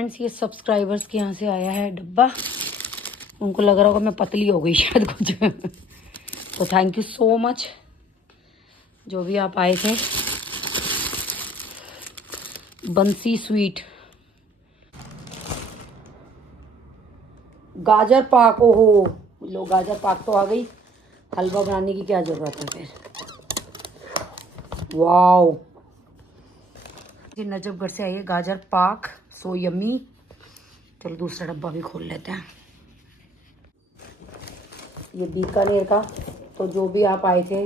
Friends ये subscribers के यहाँ से आया है डब्बा। उनको लग रहा होगा मैं पतली हो गई शायद कुछ तो थैंक यू सो मच जो भी आप आए थे। बंसी स्वीट गाजर पाक, हो लो गाजर पाक तो आ गई। हलवा बनाने की क्या ज़रूरत है फिर। वाओ, ये नजफगढ़ से आई है गाजर पाक, सो यम्मी। चलो दूसरा डब्बा भी खोल लेते हैं। ये बीकानेर का, तो जो भी आप आए थे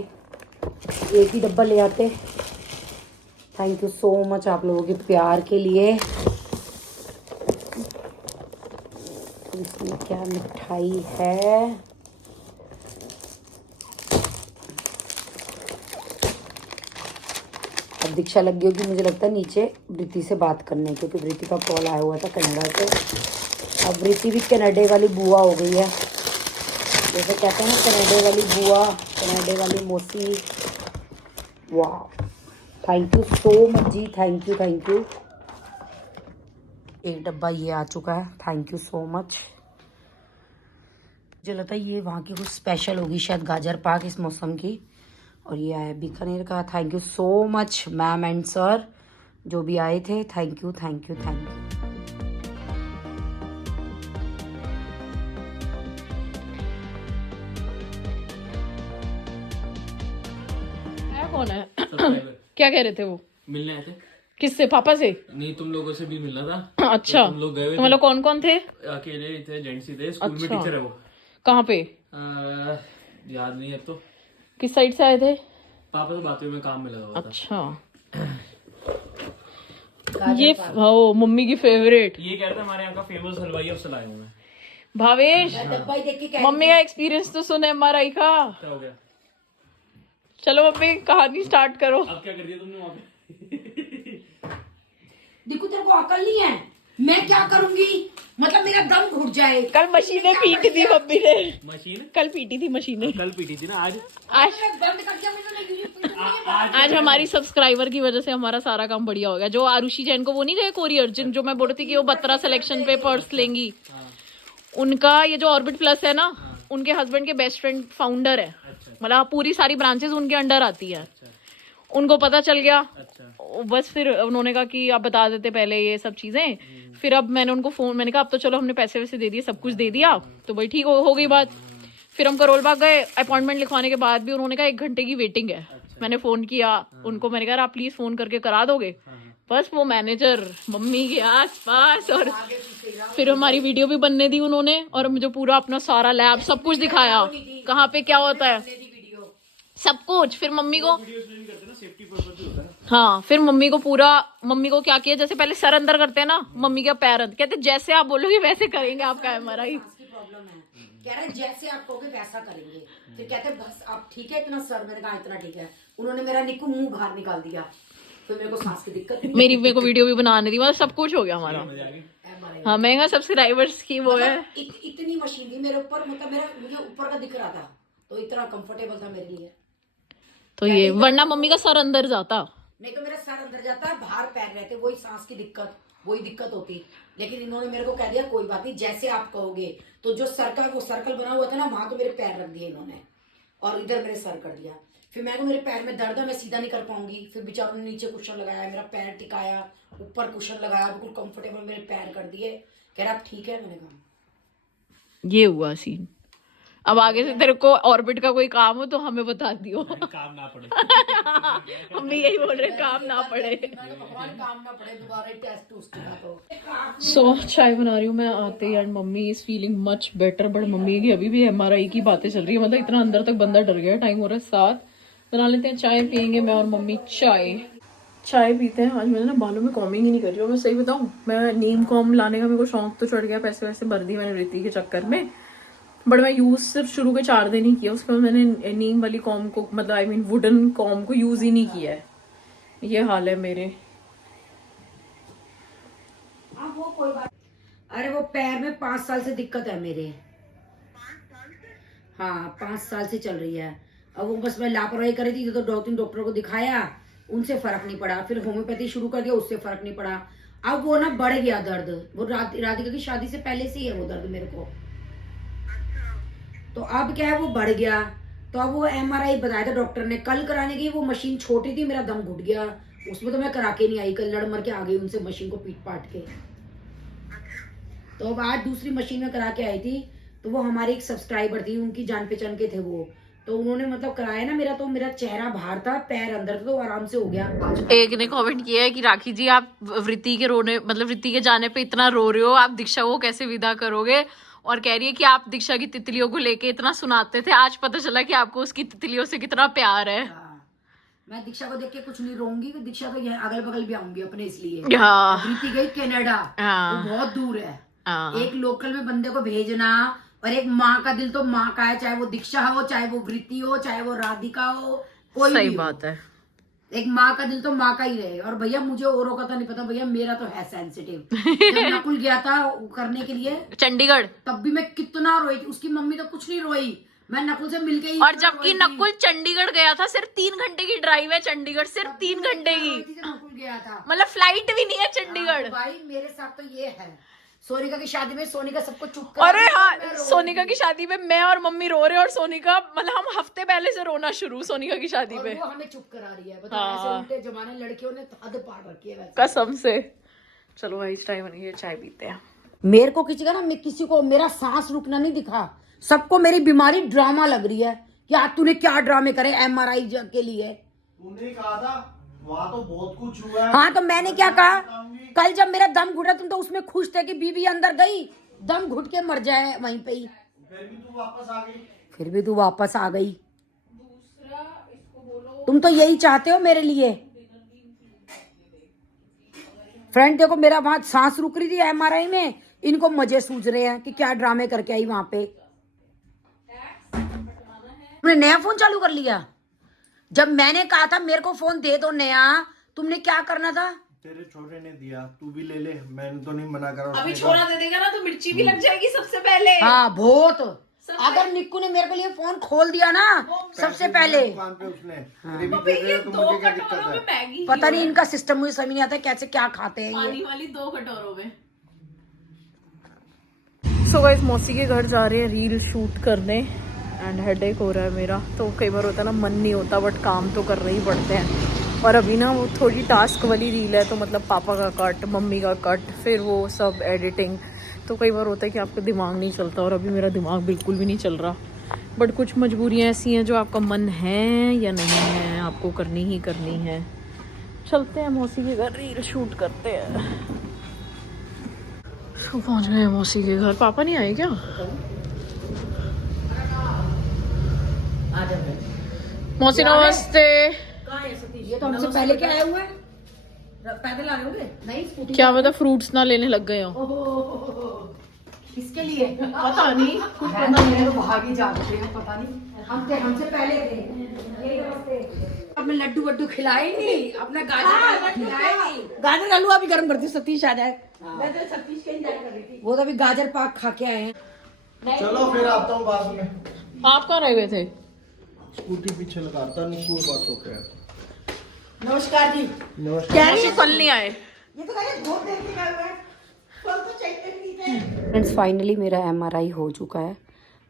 एक ही डब्बा ले आते। थैंक यू सो मच आप लोगों के प्यार के लिए। इसमें क्या मिठाई है, अब दीक्षा लग गई होगी मुझे लगता है नीचे वृत्ति से बात करने, क्योंकि वृत्ति का कॉल आया हुआ था कनाडा से। अब वृत्ति भी कनाडा वाली बुआ हो गई है, जैसे कहते हैं ना कनाडा वाली बुआ, कनाडा वाली मौसी। वाह, थैंक यू सो मच जी, थैंक यू थैंक यू। एक डब्बा ये आ चुका है, थैंक यू सो मच। मुझे लगता है ये वहाँ की कुछ स्पेशल होगी शायद, गाजर पाक इस मौसम की। और ये आया बीकानेर का, thank you so much ma'am and sir जो भी आए थे, thank you thank you thank you. कौन है? क्या कह रहे थे वो? मिलने आए थे। किससे? पापा से? नहीं, तुम लोगों से भी मिलना था। अच्छा, तो तुम लोग गए तुम लोग कौन कौन थे? अकेले थे, जेंट्स ही थे। स्कूल में अच्छा। टीचर है वो। कहाँ पे? याद नहीं अब तो। किस साइड से आए थे? पापा तो बातों में काम मिला हुआ था। अच्छा, ये ओ मम्मी की फेवरेट। ये कह रहा था हमारे यहाँ का फेमस हलवाई, अब से लाया हूँ मैं। भावेश, मम्मी का एक्सपीरियंस तो सुने MRI का। क्या हो गया? चलो मम्मी कहानी स्टार्ट करो। अब क्या कर दिया तुमने वहाँ पे? देखो तेरे को अकल नहीं है, मैं क्या करूंगी, मतलब मेरा दम घुट जाए। कल मशीनें पीटी थी मम्मी ने। मशीन कल पीटी थी मशीनें। कल पीटी थी ना। आज बंद कर दिया आज हमारी सब्सक्राइबर की वजह से हमारा सारा काम बढ़िया हो गया। जो आरुषि जैन को वो नहीं गए कोरियर, जिन जो मैं बोल रही थी कि वो बत्रा सिलेक्शन पे पर्स लेंगी, उनका ये जो ऑर्बिट प्लस है ना, उनके हस्बैंड के बेस्ट फ्रेंड फाउंडर है। मतलब पूरी सारी ब्रांचेस उनके अंडर आती है। उनको पता चल गया। बस फिर उन्होंने कहा कि आप बता देते पहले ये सब चीजें। फिर अब मैंने उनको फोन, मैंने कहा अब तो चलो हमने पैसे वैसे दे दिए, सब कुछ दे दिया, तो भाई ठीक हो गई बात। फिर हम करोल बाग गए, अपॉइंटमेंट लिखवाने के बाद भी उन्होंने कहा 1 घंटे की वेटिंग है। मैंने फोन किया उनको, मैंने कहा आप प्लीज फोन करके करा दोगे। बस वो मैनेजर मम्मी के आस पास, और फिर हमारी वीडियो भी बनने दी उन्होंने, और मुझे पूरा अपना सारा लैब सब कुछ दिखाया, कहाँ पे क्या होता है सब कुछ। फिर मम्मी को, हाँ फिर मम्मी को पूरा, मम्मी को क्या किया, जैसे पहले सर अंदर करते हैं ना, मम्मी का पैर अंदर, कहते जैसे आप बोलोगे वैसे करेंगे आपका MRI। प्रॉब्लम है, कह रहे जैसे आप कहोगे वैसा करेंगे। फिर कहते बस आप ठीक है इतना सर, मैंने कहा इतना ठीक है। उन्होंने मेरा निकू मुंह बाहर निकाल दिया, फिर मेरे को सांस की दिक्कत मेरे को वीडियो भी बनाने दी, मतलब सब कुछ हो गया हमारा। हाँ महंगा सब्सक्राइबर्स की वो है। इतनी मशीन थी मेरे ऊपर, मतलब मुझे ऊपर का दिख रहा था, तो इतना कंफर्टेबल था मेरे लिए। तो ये वरना मम्मी का सर अंदर जाता, नहीं तो मेरा सर अंदर जाता, बाहर पैर रहते, वही सांस की दिक्कत, वही दिक्कत होती। लेकिन इन्होंने मेरे को कह दिया कोई बात नहीं, जैसे आप कहोगे। तो जो सर्कल, वो सर्कल बना हुआ था ना, वहां तो मेरे पैर रख दिए इन्होंने, और इधर मेरे सर कर दिया। फिर मैं मेरे पैर में दर्द है, मैं सीधा नहीं कर पाऊंगी। फिर बेचारों ने नीचे कुशन लगाया, मेरा पैर टिकाया, ऊपर कुशन लगाया, बिल्कुल कंफर्टेबल मेरे पैर कर दिए। कह रहा आप ठीक है, मैंने कहा ये हुआ सीन। अब आगे से तेरे को ऑर्बिट का कोई काम हो तो हमें बता दियो। काम ना पड़े। हम भी यही बोल रहे, काम ना पड़े। काम ना पड़े दोबारा टेस्ट उस्ट का। तो सो चाय बना रही हूँ मैं आते ही, and mummy is feeling much better. But mummy की अभी भी MRI की बातें चल रही है, मतलब इतना अंदर तक बंदा डर गया। टाइम हो रहा है 7, बना लेते हैं चाय, पियेंगे मैं और मम्मी चाय पीते हैं। आज मैंने ना बालों में कॉमिंग ही नहीं कर रही हूँ, मैं सही बताऊँ। मैं नीम कॉम लाने का मेरे को शौक तो चढ़ गया, पैसे वैसे भर दी मैंने वृत्ति के चक्कर में, बट मैं यूज सिर्फ शुरू के 4 दिन ही किया। उसके बाद मैंने नीम वाली कॉम को, मतलब आई मीन वुडन कॉम को यूज ही नहीं किया है। ये हाल है मेरे। वो कोई बात, अरे वो पैर में 5 साल से दिक्कत है मेरे। 5 साल? हाँ 5 साल से चल रही है। अब वो बस मैं लापरवाही कर रही थी, तो 2-3 डॉक्टरों को दिखाया, उनसे फर्क नहीं पड़ा। फिर होम्योपैथी शुरू कर दिया, उससे फर्क नहीं पड़ा। अब वो ना बढ़ गया दर्द, वो राधिका की शादी से पहले से ही है वो दर्द मेरे को। तो अब क्या है, वो बढ़ गया। तो अब वो MRI बताया था डॉक्टर ने, कल कराने की। वो मशीन छोटी थी, मेरा दम घुट गया उसमें, तो मैं करा के नहीं आई। कल लड़ मर के आ गई उनसे मशीन को पीट पाट के। तो अब आज दूसरी मशीन में करा के आई थी। तो वो हमारी एक सब्सक्राइबर थी, उनकी जान पहचान के थे वो, तो उन्होंने मतलब कराया ना मेरा। तो मेरा चेहरा बाहर था, पैर अंदर था, तो आराम से हो गया आज। एक ने कमेंट किया है कि राखी जी आप वृत्ति के रोने मतलब वृत्ति के जाने पे इतना रो रहे हो, आप दीक्षा को कैसे विदा करोगे? और कह रही है कि आप दीक्षा की तितलियों को लेके इतना सुनाते थे, आज पता चला कि आपको उसकी तितलियों से कितना प्यार है। हाँ, मैं दीक्षा को देख के कुछ नहीं रोऊंगी, दीक्षा तो यहाँ अगल बगल भी आऊंगी अपने, इसलिए। हाँ प्रीति गई कनाडा, हाँ। वो बहुत दूर है। हाँ। एक लोकल में बंदे को भेजना, और एक माँ का दिल तो माँ का है, चाहे वो दीक्षा हो, चाहे वो वृत्ति हो, चाहे वो राधिका हो, कोई सही भी हो। बात है। एक माँ का दिल तो माँ का ही रहेगा। और भैया मुझे औरों का तो नहीं पता, भैया मेरा तो है सेंसिटिव। जब नकुल गया था करने के लिए चंडीगढ़, तब भी मैं कितना रोई थी, उसकी मम्मी तो कुछ नहीं रोई, मैं नकुल से मिलके ही और इतना जबकि रोई थी। नकुल चंडीगढ़ गया था, सिर्फ 3 घंटे की ड्राइव है चंडीगढ़, सिर्फ 3 घंटे की, रोई थी जब नकुल गया था। मतलब फ्लाइट भी नहीं है चंडीगढ़। भाई मेरे साथ तो ये है। सोनिका की शादी में सोनिका सबको चुप कर अरे दी, मैं हाँ, रो सोनिका रही की शादी में मैं और मम्मी रो रहे हैं, और सोनिका मतलब हम हफ्ते पहले से रोना शुरू सोनिका की शादी थी। और पे, वो हमें चुप करा रही है। बताओ, हाँ। ऐसे उल्टे जमाने लड़कियों ने तो हद पार रखी है वैसे। कसम से। चलो भाई चाय बनी है, चाय पीते हैं। मेरे को किसी का ना, मैं किसी को मेरा सांस रुकना नहीं दिखा। सबको मेरी बीमारी ड्रामा लग रही है। यार तूने क्या ड्रामे करे MRI के लिए? तूने कहा था वहाँ तो बहुत कुछ हुआ है। हाँ, तो मैंने क्या कहा? कल जब मेरा दम घुटा, तुम तो उसमें खुश थे कि बीवी अंदर गई, दम घुट के मर जाए वहीं पे ही। फिर भी तू वापस आ गई। फिर भी तू वापस आ गई। तुम तो यही चाहते हो मेरे लिए। फ्रेंड देखो, मेरा वहां सांस रुक रही थी MRI में, इनको मजे सूझ रहे हैं कि क्या ड्रामे करके आई वहां पे। तुमने नया फोन चालू कर लिया? जब मैंने कहा था मेरे को फोन दे दो नया, तुमने क्या करना था? तेरे छोरे ने दिया, तू भी ले ले, मैंने तो नहीं मना करा। अभी छोरा दे देगा ना तो मिर्ची भी लग जाएगी सबसे पहले। हाँ बहुत। अगर निक्कू ने मेरे के लिए फोन खोल दिया ना सबसे पहले, दुकान पे उसने तेरे भी दे रहे हो, तो मुझे क्या दिक्कत है? मैगी पता नहीं इनका सिस्टम मुझे समझ नहीं आता कैसे क्या खाते हैं ये। पानी वाली 2 कटोरों में। सो गाइस, मौसी के घर जा रहे हैं रील शूट करने, एंड हेडेक हो रहा है मेरा। तो कई बार होता है ना, मन नहीं होता, बट काम तो करने ही पड़ते हैं। और अभी ना वो थोड़ी टास्क वाली रील है, तो मतलब पापा का कट, मम्मी का कट, फिर वो सब एडिटिंग, तो कई बार होता है कि आपका दिमाग नहीं चलता, और अभी मेरा दिमाग बिल्कुल भी नहीं चल रहा। बट कुछ मजबूरियाँ ऐसी हैं जो आपका मन है या नहीं है, आपको करनी ही करनी है। चलते हैं मौसी के घर, रील शूट करते हैं। तो पहुँच गए मौसी के घर। पापा नहीं आए क्या? मौसी नमस्ते। ये तो हमसे पहले क्या आए हुए हैं? पैदल आ रहे होंगे? नहीं, स्कूटी। क्या मतलब फ्रूट्स ना लेने लग गए हो? किसके लिए? पता नहीं, कुछ पता नहीं, भागी जाते हैं, पता नहीं। हमसे पहले थे। अपने लड्डू वड्डू खिलाए नहीं, अपना गाजर खिलाए नहीं। गाजर का हलवा भी गर्म करती सतीश आ जाए। मैं तो सतीश के इंतजार कर रही थी। वो तो अभी गाजर पाक खा के आए हैं। चलो फिर आता हूँ बाद में। आप कहाँ रह गए थे? स्कूटी पीछे लगाता, निकू बात हो गया। नमस्कार जी। नमस्कार। क्या रही है? कल नहीं आए। ये तो कहीं बहुत देर के गए हुए हैं। कल तो चाहिए नहीं थे। फ्रेंड्स फाइनली मेरा MRI हो चुका है।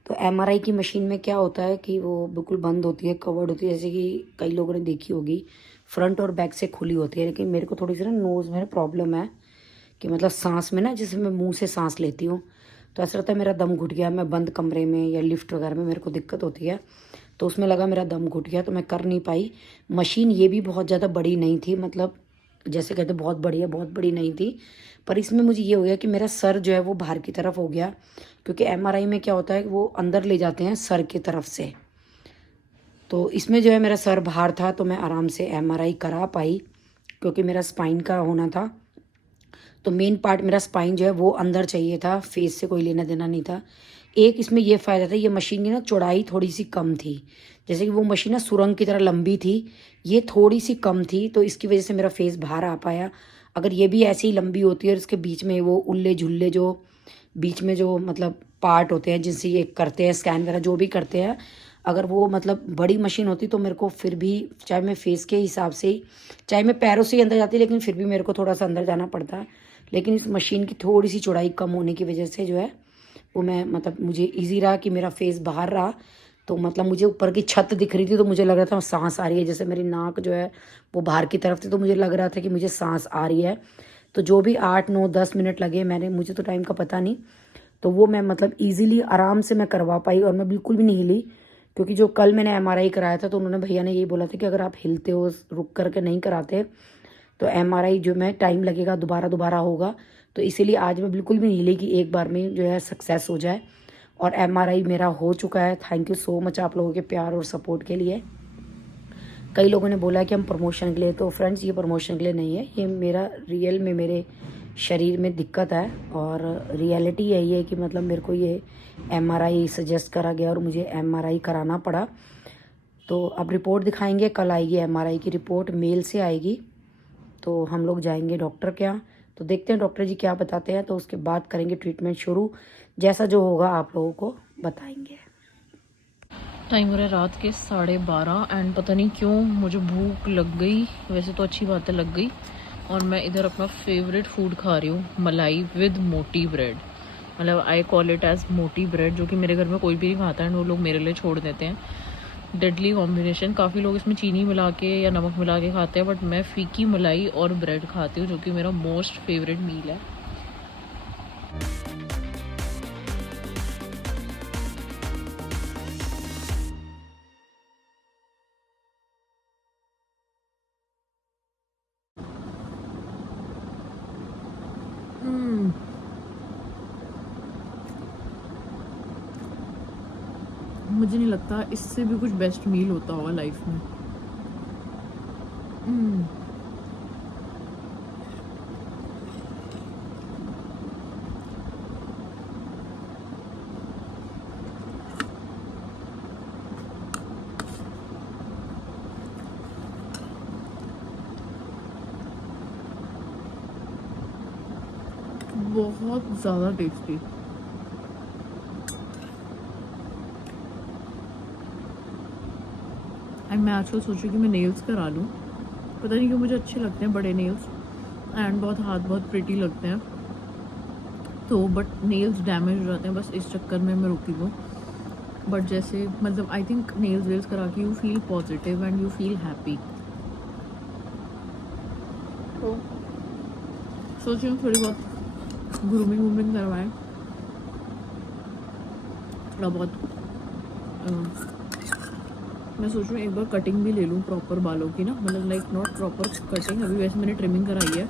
तो MRI की मशीन में क्या होता है कि वो बिल्कुल बंद होती है, कवर्ड होती है, जैसे कि कई लोगों ने देखी होगी, फ्रंट और बैक से खुली होती है। लेकिन मेरे को थोड़ी सी ना नोज़ में प्रॉब्लम है कि मतलब सांस में ना, जैसे मैं मुंह से सांस लेती हूँ तो ऐसा लगता है मेरा दम घुट गया। मैं बंद कमरे में या लिफ्ट वगैरह में मेरे को दिक्कत होती है, तो उसमें लगा मेरा दम घुट गया, तो मैं कर नहीं पाई। मशीन ये भी बहुत ज़्यादा बड़ी नहीं थी, मतलब जैसे कहते बहुत बड़ी है, बहुत बड़ी नहीं थी। पर इसमें मुझे ये हो गया कि मेरा सर जो है वो बाहर की तरफ हो गया, क्योंकि MRI में क्या होता है कि वो अंदर ले जाते हैं सर की तरफ से। तो इसमें जो है मेरा सर बाहर था, तो मैं आराम से MRI करा पाई, क्योंकि मेरा स्पाइन का होना था। तो मेन पार्ट मेरा स्पाइन जो है वो अंदर चाहिए था, फेस से कोई लेना देना नहीं था। एक इसमें ये फ़ायदा था, ये मशीन की ना चौड़ाई थोड़ी सी कम थी, जैसे कि वो मशीन ना सुरंग की तरह लंबी थी, ये थोड़ी सी कम थी, तो इसकी वजह से मेरा फेस बाहर आ पाया। अगर ये भी ऐसी ही लंबी होती है और इसके बीच में वो उल्ले झुल्ले जो बीच में जो मतलब पार्ट होते हैं जिनसे ये करते हैं स्कैन वगैरह जो भी करते हैं, अगर वो मतलब बड़ी मशीन होती तो मेरे को फिर भी, चाहे मैं फेस के हिसाब से ही, चाहे मैं पैरों से ही अंदर जाती, लेकिन फिर भी मेरे को थोड़ा सा अंदर जाना पड़ता है। लेकिन इस मशीन की थोड़ी सी चौड़ाई कम होने की वजह से जो है वो मैं मतलब मुझे ईजी रहा कि मेरा फेस बाहर रहा। तो मतलब मुझे ऊपर की छत दिख रही थी तो मुझे लग रहा था सांस आ रही है, जैसे मेरी नाक जो है वो बाहर की तरफ थी तो मुझे लग रहा था कि मुझे सांस आ रही है। तो जो भी 8, 9, 10 मिनट लगे, मुझे तो टाइम का पता नहीं, तो वो मैं मतलब ईजिली आराम से मैं करवा पाई और मैं बिल्कुल भी नहीं हिली। क्योंकि जो कल मैंने MRI कराया था तो उन्होंने, भैया ने यही बोला था कि अगर आप हिलते हो, रुक करके नहीं कराते तो MRI जो में टाइम लगेगा, दोबारा होगा। तो इसीलिए आज मैं बिल्कुल भी नहीं हिली कि एक बार में जो है सक्सेस हो जाए। और MRI मेरा हो चुका है। थैंक यू सो मच आप लोगों के प्यार और सपोर्ट के लिए। कई लोगों ने बोला कि हम प्रमोशन के लिए, तो फ्रेंड्स ये प्रमोशन के लिए नहीं है, ये मेरा रियल में मेरे शरीर में दिक्कत है और रियलिटी यही है कि मतलब मेरे को ये MRI सजेस्ट करा गया और मुझे MRI कराना पड़ा। तो अब रिपोर्ट दिखाएंगे, कल आएगी MRI की रिपोर्ट, मेल से आएगी। तो हम लोग जाएंगे डॉक्टर के यहाँ, तो देखते हैं डॉक्टर जी क्या बताते हैं, तो उसके बाद करेंगे ट्रीटमेंट शुरू। जैसा जो होगा आप लोगों को बताएंगे। टाइम हो रहा है रात के 12:30 एंड पता नहीं क्यों मुझे भूख लग गई। वैसे तो अच्छी बात है, लग गई। और मैं इधर अपना फेवरेट फूड खा रही हूँ, मलाई विद मोटी ब्रेड। मतलब आई कॉल इट एज मोटी ब्रेड, जो कि मेरे घर में कोई भी नहीं खाता है, वो लोग मेरे लिए छोड़ देते हैं। Deadly combination. काफ़ी लोग इसमें चीनी मिला के या नमक मिला के खाते हैं, बट मैं फीकी मलाई और ब्रेड खाती हूँ, जो कि मेरा मोस्ट फेवरेट मील है। मुझे नहीं लगता इससे भी कुछ बेस्ट मील होता होगा लाइफ में। बहुत ज़्यादा टेस्टी। एंड मैं आजकल सोच रही हूँ कि मैं नेल्स करा लूँ। पता नहीं क्यों मुझे अच्छे लगते हैं बड़े नेल्स, एंड बहुत हाथ बहुत प्रिटी लगते हैं। तो बट नेल्स डैमेज हो जाते हैं, बस इस चक्कर में मैं रुकी हूँ। बट जैसे मतलब आई थिंक नेल्स वेल्स करा के you feel positive and you feel happy. तो सोच रही हूँ थोड़ी बहुत ग्रूमिंग करवाएं, थोड़ा बहुत मैं सोच रही हूँ एक बार कटिंग भी ले लूँ प्रॉपर बालों की ना, मतलब लाइक नॉट प्रॉपर कटिंग, अभी वैसे मैंने ट्रिमिंग कराई है,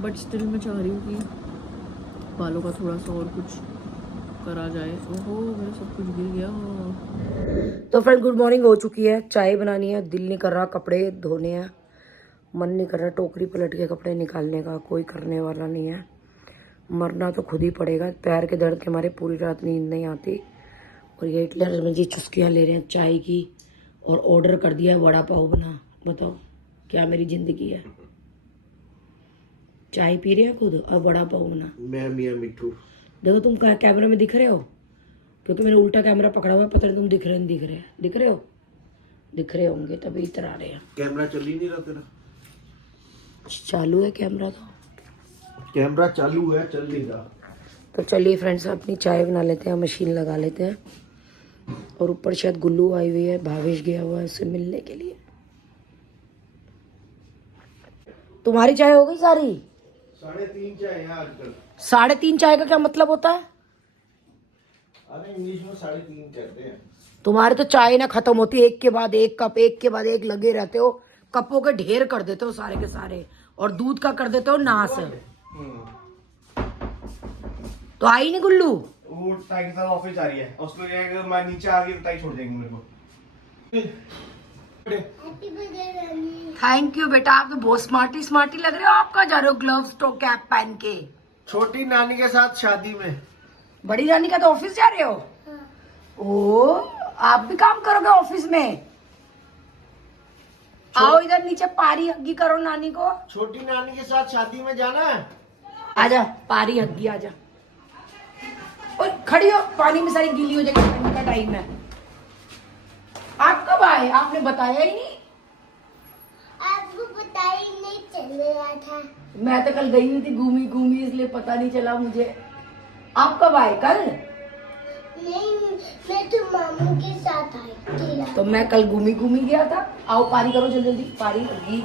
बट स्टिल मैं चाह रही हूँ कि बालों का थोड़ा सा और कुछ करा जाए। ओहो मेरा सब कुछ गिर गया। तो फ्रेंड गुड मॉर्निंग हो चुकी है, चाय बनानी है, दिल नहीं कर रहा कपड़े धोने हैं, मन नहीं कर रहा टोकरी पलट के कपड़े निकालने का, कोई करने वाला नहीं है। मरना तो खुद ही पड़ेगा। पैर के दर्द के मारे पूरी रात नींद नहीं आती। और ये इटली हस्बैंड जी चुस्कियाँ ले रहे हैं चाय की, और ऑर्डर कर दिया है वड़ा पाव बना। बताओ क्या मेरी जिंदगी है। चाय पी रहे हैं खुद और वड़ा पाव बना। मैं मियां मिठू। देखो तुम कैमरा में दिख रहे हो, क्योंकि मैंने उल्टा कैमरा पकड़ा हुआ है, पता नहीं तुम दिख रहे हो, दिख रहे हो, दिख रहे होंगे तभी इधर आ रहे हैं। कैमरा चल ही नहीं रहा तेरा। चालू है कैमरा, तो कैमरा चालू है, चल नहीं रहा। तो चलिए फ्रेंड्स अपनी चाय बना लेते हैं, मशीन लगा लेते हैं। और ऊपर शायद गुल्लू आई हुई है, भावेश गया हुआ है उससे मिलने के लिए। तुम्हारी चाय हो गई सारी? 3:30 चाय है आजकल। 3:30 चाय का क्या मतलब होता है? अरे इंग्लिश में 3:30 कहते हैं। तुम्हारे तो चाय ना खत्म होती, एक के बाद एक कप, एक के बाद एक लगे रहते हो, कपों के ढेर कर देते हो सारे के सारे, और दूध का कर देते हो नाश। तो आई नहीं गुल्लू? वो ताई के साथ ऑफिस आ रही है, उसको ये है कि मैं नीचे आ गई तो ताई छोड़ देंगे मेरे को। थैंक यू बेटा, आप तो बहुत स्मार्टी लग रहे हो। आप कहाँ जा रहे हो ग्लव्स तो कैप पहन के? छोटी नानी के साथ शादी में। बड़ी नानी का तो ऑफिस जा रहे हो? ओ आप भी काम करोगे ऑफिस में? आओ इधर नीचे पारी हग्गी करो नानी को। छोटी नानी के साथ शादी में जाना है। आजा पारी हग्गी आजा। और खड़ी हो, पानी में सारी गीली हो जाएगी, ठंड का टाइम है। है? आपने बताया ही नहीं। आपको पता ही नहीं चल रहा था। मैं तो कल गई हुई थी घूमी घूमी, इसलिए पता नहीं चला मुझे। आप कब आए? कल? नहीं, मैं तो मामू के साथ आई थी। तो मैं कल घूमी घूमी गया था। आओ पारी करो जल्दी जल्दी, पारी घी।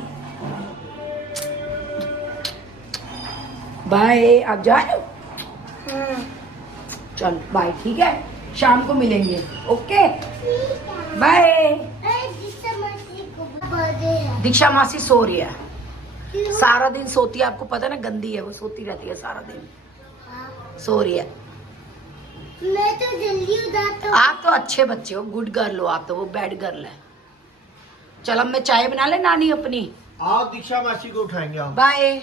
बाय, आप जा रहे हो? हाँ, चल बाय, ठीक है, शाम को मिलेंगे। Okay bye. अरे जिससे मस्ती को बर्थडे है। दीक्षा मासी सो रही है, क्यों? सारा दिन सोती है, आपको पता है ना, गंदी है वो, सोती रहती है सारा दिन, हाँ, सो रही है। मैं तो जल्दी उठाता हूँ। आप तो अच्छे बच्चे हो, गुड गर्ल हो आप तो, वो बैड गर्ल है। चल अब मैं चाय बना ले नानी अपनी। आओ दीक्षा मासी को उठाएंगे। आओ बाय।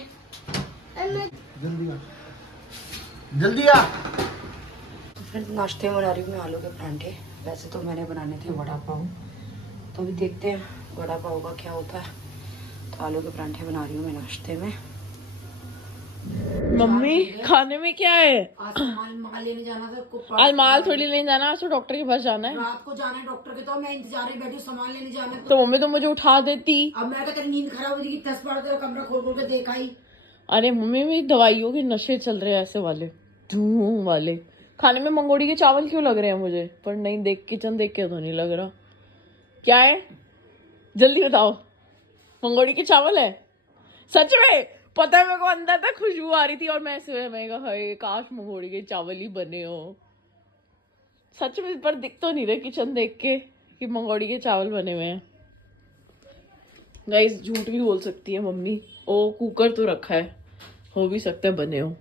मैं जल्दी आ, जल्दी आ। तो फ्रेंड्स नाश्ते में बना रही हूँ मैं आलू के परांठे। वैसे तो मैंने बनाने थे वड़ा पाव, तो अभी देखते हैं वड़ा पाव का क्या होता है। तो आलू के परांठे बना रही हूँ मैं नाश्ते में। मम्मी खाने में क्या है? आज माल लेने जाना था। आज माल थोड़ी लेने जाना, आज तो डॉक्टर के पास जाना है। रात को जाना है डॉक्टर के, तो मैं इंतजार में बैठी हूँ, सामान लेने जाना है। तो मम्मी तो मुझे उठा देती। अब मैं तेरी नींद खराब हो जाएगी, 10 बार तेरा कमरा खोल खोल के देखा ही। अरे मम्मी मेरी दवाइयों के नशे चल रहे हैं ऐसे वाले, धूम वाले। खाने में मंगोड़ी के चावल क्यों लग रहे हैं मुझे? पर नहीं, देख किचन देख के तो नहीं लग रहा। क्या है जल्दी बताओ। मंगोड़ी के चावल है सच में? पता है मेरे को अंदर तक खुशबू आ रही थी और मैं ऐसे मैं कहा हाय काश मंगोड़ी के चावल ही बने हो। सच में, पर दिख तो नहीं रहे किचन देख के कि मंगोड़ी के चावल बने हुए हैं। गाइस झूठ भी बोल सकती है मम्मी। ओ कुकर तो रखा है, हो भी सकता है बने हो।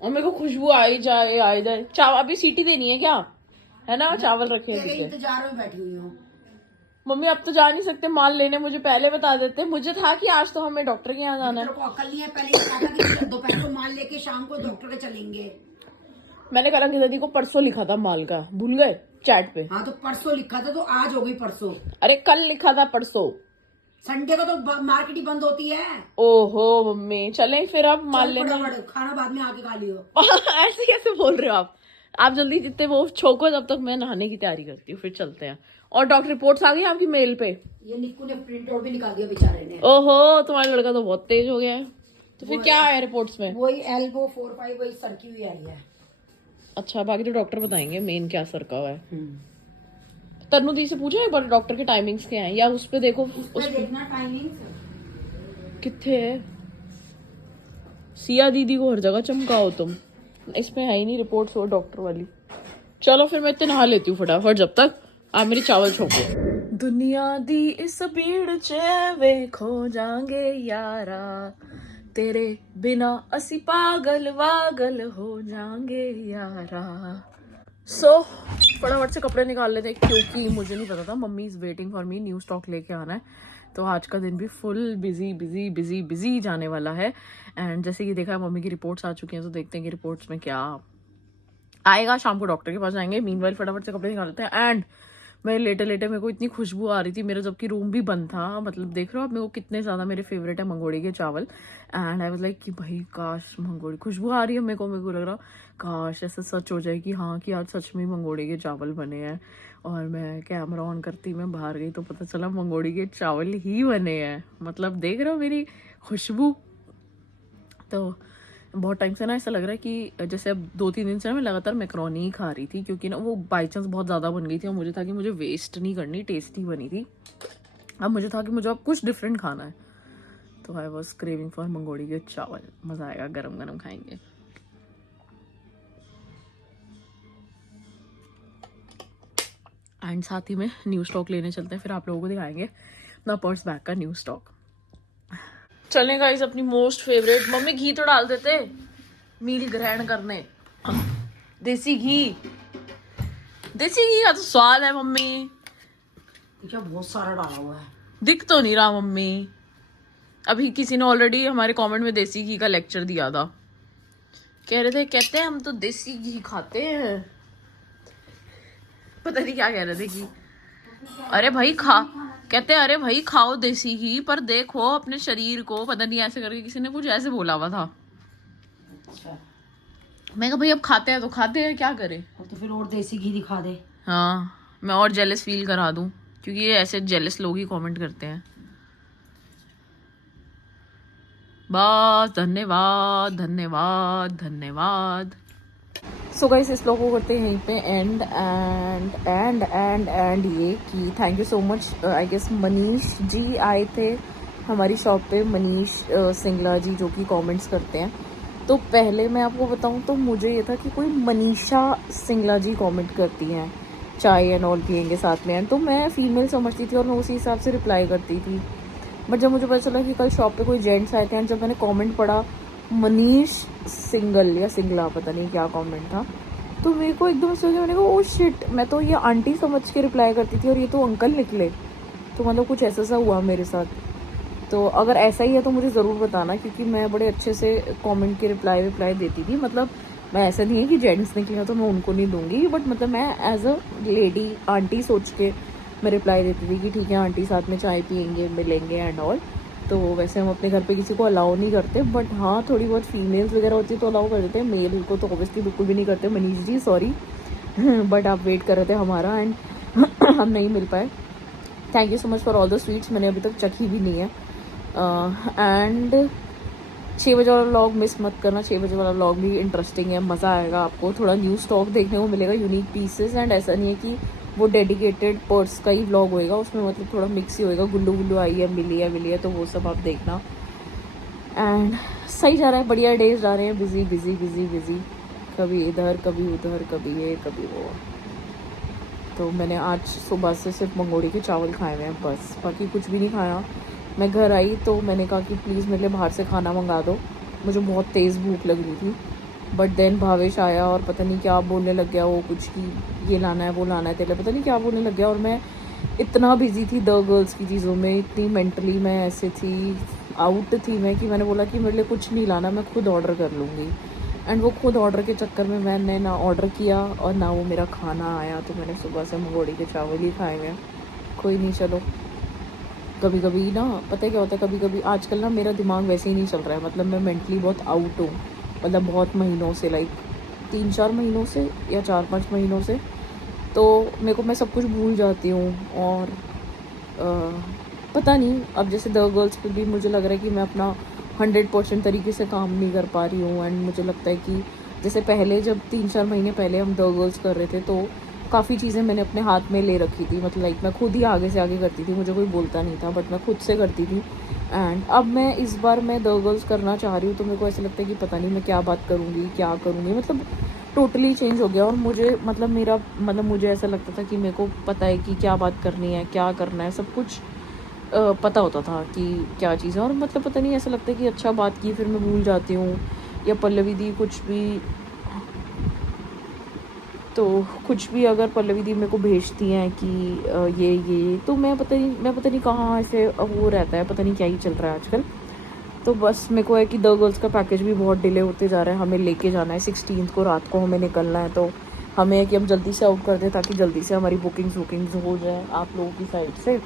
और मेरे को खुशबू आई जाए चावल। अभी सीटी देनी है क्या? है ना, चावल रखे हैं तेरे पीछे। इंतजार में बैठी हुई हूँ। मम्मी अब तो जा नहीं सकते माल लेने, मुझे पहले बता देते। मुझे था कि आज तो हमें डॉक्टर के यहाँ जाना है। तेरे को अकल नहीं है, पहले ये कहा था कि दोपहर को माल लेके शाम को डॉक्टर के चलेंगे। मैंने कल अंकिता दी को परसों लिखा था माल का, भूल गए चैट पे? हाँ तो परसों लिखा था, तो आज हो गई परसों। अरे कल लिखा था परसों। संडे को तो मार्केट ही बंद होती है। ओहो मम्मी चलें फिर अब माल चल लेना। फटाफट, खाना बाद में आके खा लियो। ऐसे कैसे बोल रहे हो आप जल्दी जितने वो छोको, जब तक मैं नहाने की तैयारी करती हूँ, फिर चलते हैं। और डॉक्टर रिपोर्ट्स आ गई आपकी मेल पे? ये निक्कू ने प्रिंट आउट भी निकाल दिया बेचारे ने। ओहो तुम्हारा लड़का तो बहुत तेज हो गया है। तो फिर क्या आया रिपोर्ट्स में? वही एल्बो 4-5 वही सरकी हुई आई है। अच्छा बाकी तो डॉक्टर बताएंगे मेन क्या सरका हुआ है। तन्नू दी से पूछा एक बार डॉक्टर के टाइमिंग्स क्या हैं, या उस पे देखो उस देखना टाइमिंग। कितने है। सिया दीदी को हर जगह चमकाओ तुम, इसमें है ही नहीं रिपोर्ट्स वो डॉक्टर वाली। चलो फिर मैं इतने नहा लेती हूँ फटाफट, जब तक आप मेरी चावल छोको। दुनिया दी इस भीड़ च वे खो जाएंगे यारा, तेरे बिना असी पागल वागल हो जाएंगे यारा। सो फटाफट से कपड़े निकाल लेते क्योंकि मुझे नहीं पता था mummy is waiting for me, new stock लेके आना है। तो आज का दिन भी full busy busy busy busy जाने वाला है। एंड जैसे कि देखा है मम्मी की रिपोर्ट्स आ चुकी हैं, तो देखते हैं कि रिपोर्ट्स में क्या आएगा। शाम को डॉक्टर के पास जाएंगे। मीनवाइल फटाफट से कपड़े निकाल लेते हैं। एंड मैं लेटे लेटे मेरे को इतनी खुशबू आ रही थी मेरा, जबकि रूम भी बंद था। मतलब देख रहे हो आप मेरे को कितने ज़्यादा मेरे फेवरेट है मंगोड़ी के चावल। एंड आई वाज लाइक कि भाई काश मंगोड़ी, खुशबू आ रही है मेरे को लग रहा काश ऐसा सच हो जाए कि हाँ कि आज सच में मंगोड़ी के चावल बने हैं। और मैं कैमरा ऑन करती मैं बाहर गई तो पता चला मंगोड़ी के चावल ही बने हैं। मतलब देख रहे हो मेरी खुशबू। तो बहुत टाइम से ना ऐसा लग रहा है कि जैसे अब 2-3 दिन से ना मैं लगातार मैक्रोनी ही खा रही थी, क्योंकि ना वो बाई चांस बहुत ज़्यादा बन गई थी और मुझे था कि मुझे वेस्ट नहीं करनी, टेस्टी बनी थी। अब मुझे था कि मुझे अब कुछ डिफरेंट खाना है, तो I was craving for mangodi के चावल। मज़ा आएगा, गरम गरम खाएंगे। एंड साथ ही में न्यू स्टॉक लेने चलते हैं, फिर आप लोगों को दिखाएंगे अपना पर्स बैग का न्यू स्टॉक। चलें गाइस अपनी मोस्ट फेवरेट, मम्मी घी तो डाल देते मील ग्रहण करने। देसी घी का तो स्वाद है मम्मी। क्या बहुत सारा डाला हुआ है, दिख तो नहीं रहा मम्मी। अभी किसी ने ऑलरेडी हमारे कमेंट में देसी घी का लेक्चर दिया था, कह रहे थे, कहते हैं हम तो देसी घी खाते हैं। पता नहीं क्या कह रहे थे कि अरे भाई कहते हैं अरे भाई खाओ देसी घी, पर देखो अपने शरीर को, पता नहीं ऐसे करके किसी ने कुछ ऐसे बोला हुआ था। अच्छा मैं कहा भाई अब खाते हैं तो खाते हैं, क्या करें। तो फिर और देसी घी दिखा दे। हाँ मैं और जेलस फील करा दूं क्योंकि ये ऐसे जेलस लोग ही कमेंट करते हैं। बस धन्यवाद धन्यवाद धन्यवाद। सो गाइस इस ब्लॉग को करते हैं यहीं पे एंड ये कि thank you so much. I guess Manish ji आए थे हमारी शॉप पे, मनीष सिंगला जी जो कि कमेंट्स करते हैं। तो पहले मैं आपको बताऊं तो मुझे ये था कि कोई मनीषा सिंगला जी कमेंट करती हैं चाय एंड ऑल पियेंगे साथ में, एंड तो मैं फीमेल समझती थी और मैं उसी हिसाब से रिप्लाई करती थी। बट जब मुझे पता चला कि कल शॉप पे कोई जेंट्स आए थे एंड जब मैंने कमेंट पढ़ा मनीष सिंगल या सिंगला, पता नहीं क्या कमेंट था, तो मेरे को एकदम से मैंने कहा ओ शिट, मैं तो ये आंटी समझ के रिप्लाई करती थी और ये तो अंकल निकले। तो मतलब कुछ ऐसा सा हुआ मेरे साथ। तो अगर ऐसा ही है तो मुझे ज़रूर बताना, क्योंकि मैं बड़े अच्छे से कमेंट के रिप्लाई देती थी। मतलब मैं ऐसा नहीं है कि जेंट्स निकले तो मैं उनको नहीं दूंगी, बट मतलब मैं एज अ लेडी आंटी सोच के मैं रिप्लाई देती थी कि ठीक है आंटी साथ में चाय पियेंगे मिलेंगे एंड ऑल। तो वैसे हम अपने घर पे किसी को अलाउ नहीं करते, बट हाँ थोड़ी बहुत फीमेल्स वगैरह होती है तो अलाउ कर देते हैं, मेल को तो ऑब्वियसली बिल्कुल भी नहीं करते। मनीष जी सॉरी बट आप वेट कर रहे थे हमारा एंड हम नहीं मिल पाए। Thank you so much for all the sweets, मैंने अभी तक चखी भी नहीं है। एंड 6 बजे वाला व्लॉग मिस मत करना, 6 बजे वाला व्लॉग भी इंटरेस्टिंग है, मज़ा आएगा आपको, थोड़ा न्यू स्टॉक देखने को मिलेगा, यूनिक पीसेस। एंड ऐसा नहीं है कि वो डेडिकेटेड पर्स का ही व्लॉग होएगा, उसमें मतलब थोड़ा मिक्स ही होएगा, गुल्लू गुल्लू आई है मिली है तो वो सब आप देखना। एंड सही जा रहा है, बढ़िया डेज जा रहे हैं, बिजी बिजी बिजी बिजी, कभी इधर कभी उधर, कभी ये कभी वो। तो मैंने आज सुबह से सिर्फ मंगोड़ी के चावल खाए हुए हैं बस, बाकी कुछ भी नहीं खाया। मैं घर आई तो मैंने कहा कि प्लीज़ मेरे लिए बाहर से खाना मंगा दो, मुझे बहुत तेज़ भूख लग रही थी। बट देन भावेश आया और पता नहीं क्या बोलने लग गया, वो कुछ कि ये लाना है वो लाना है तेरे लिए, पता नहीं क्या बोलने लग गया। और मैं इतना बिजी थी द गर्ल्स की चीज़ों में, इतनी मेंटली मैं ऐसे थी, आउट थी मैं, कि मैंने बोला कि मेरे लिए कुछ नहीं लाना, मैं खुद ऑर्डर कर लूँगी। एंड वो खुद ऑर्डर के चक्कर में मैंने ना ऑर्डर किया और ना वो मेरा खाना आया, तो मैंने सुबह से मंगोड़ी के चावल ही खाए हैं। कोई नहीं, चलो कभी कभी ना पता है क्या होता है, कभी कभी आजकल ना मेरा दिमाग वैसे ही नहीं चल रहा है, मतलब मैं मेंटली बहुत आउट हूँ, मतलब बहुत महीनों से, लाइक 3-4 महीनों से या 4-5 महीनों से। तो मेरे को मैं सब कुछ भूल जाती हूँ और पता नहीं, अब जैसे द गर्ल्स पे भी मुझे लग रहा है कि मैं अपना 100% तरीके से काम नहीं कर पा रही हूँ। एंड मुझे लगता है कि जैसे पहले जब 3-4 महीने पहले हम द गर्ल्स कर रहे थे तो काफ़ी चीज़ें मैंने अपने हाथ में ले रखी थी, मतलब लाइक मैं खुद ही आगे से आगे करती थी, मुझे कोई बोलता नहीं था, बट मैं खुद से करती थी। एंड अब मैं इस बार मैं द गर्ल्स करना चाह रही हूँ तो मेरे को ऐसा लगता है कि पता नहीं मैं क्या बात करूँगी क्या करूँगी, मतलब टोटली चेंज हो गया। और मुझे मतलब मुझे ऐसा लगता था कि मेरे को पता है कि क्या बात करनी है, क्या करना है, सब कुछ पता होता था कि क्या चीज़ है। और मतलब पता नहीं ऐसा लगता है कि अच्छा बात की फिर मैं भूल जाती हूँ, या पल्लवी दी कुछ भी अगर पल्लवी दी मेरे को भेजती हैं कि ये तो मैं पता नहीं कहाँ ऐसे वो रहता है, पता नहीं क्या ही चल रहा है आजकल। तो बस मेरे को है कि द गर्ल्स का पैकेज भी बहुत डिले होते जा रहा है, हमें लेके जाना है 16 को रात को हमें निकलना है, तो हमें है कि हम जल्दी से आउट कर दें ताकि जल्दी से हमारी बुकिंग्स हो जाए आप लोगों की साइड से।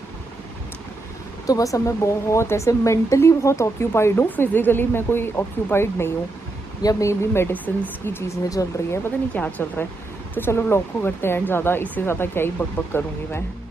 तो बस अब मैं बहुत ऐसे मेंटली बहुत ऑक्यूपाइड हूँ, फिजिकली मैं कोई ऑक्यूपाइड नहीं हूँ, या मे बी मेडिसिन की चीज़ें चल रही है, पता नहीं क्या चल रहा है। तो चलो व्लॉग को करते हैं, ज़्यादा इससे ज़्यादा क्या ही बक बक करूँगी मैं।